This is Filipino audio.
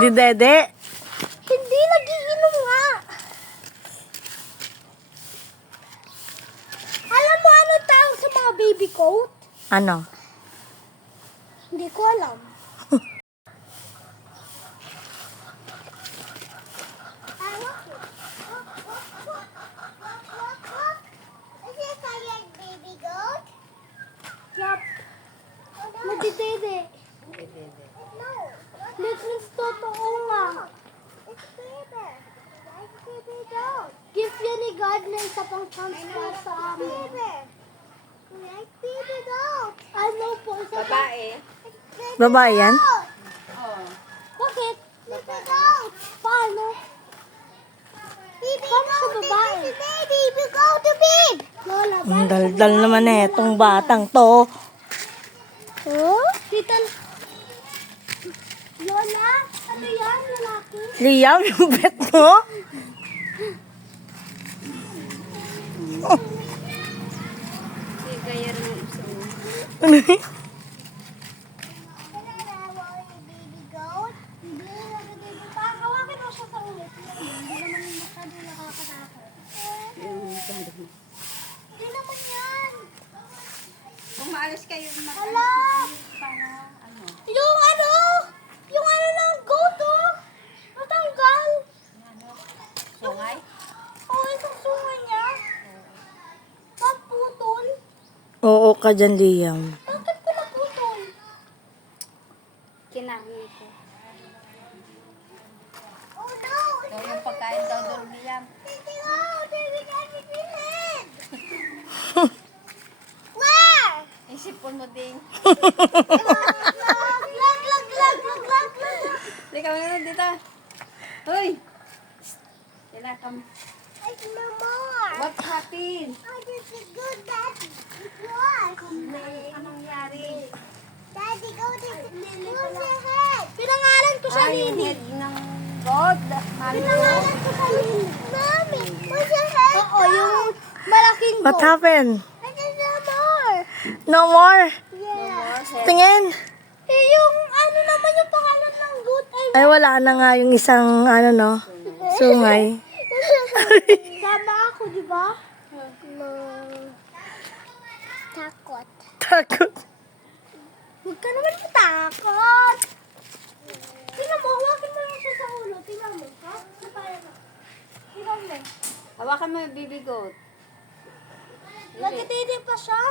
Di dede. Hindi, nagiinom nga. Alam mo ano tawag sa mga baby coat? Ano? Hindi ko alam. Is this a young baby goat? Yup. Madidede. No. This is totoo nga. It's baby. Like baby goat. Gift yan ni God na isa pang chance para sa amin. Baby. Like baby goat. Ano po? Babae. Babae yan? Oo. Bakit? Baby goat. Paano? Baby goat. Baby, baby goat to big. Lola, Ang daldal naman eh, itong batang to. oh? Tita, Lola, ano yan, lalaki? Liam, yung bet mo? Hindi kaya rin yung isa. Ano yun? Baby goat? Hindi, hawakin mo siya sa ulit. Hindi naman masyado nakakatakot. Hindi naman yan. Kung maalis kayo, Hala! para ano? Yung ano ng goat, oh. Natanggal. Sungay? Oh, isang sunga niya. Naputol. Oo ka dyan, Liam. Bakit ko naputol? Kinain ko. Oh no! So, yung pagkain daw doon niya. Titi, oh! Titi, titi, titi! Where? Isipon mo din. Lag. Hindi ka mga dito. Uy! Tinakam. I smell more. What happened? Oh, this is good, Daddy. What? Anong nangyari? Daddy, go to who's your head? Pinangalan ko siya, Yung Lily. head ng God. Pinangalan ko siya, Lily. Mommy, who's your head? Oo, yung malaking What goat. happened? I just smell more. No more? Yeah. Tingin. Eh, yung ano naman yung pangalan ng goat ay Ay, wala na nga yung isang, ano no, sungay. Sama ako, di ba? Takot. Takot. Huwag ka naman matakot. Tingnan mo, hawakin mo lang siya sa ulo. Tingnan mo, ha? Tingnan mo. Hawakan mo yung baby goat. Nagtitindi pa siya.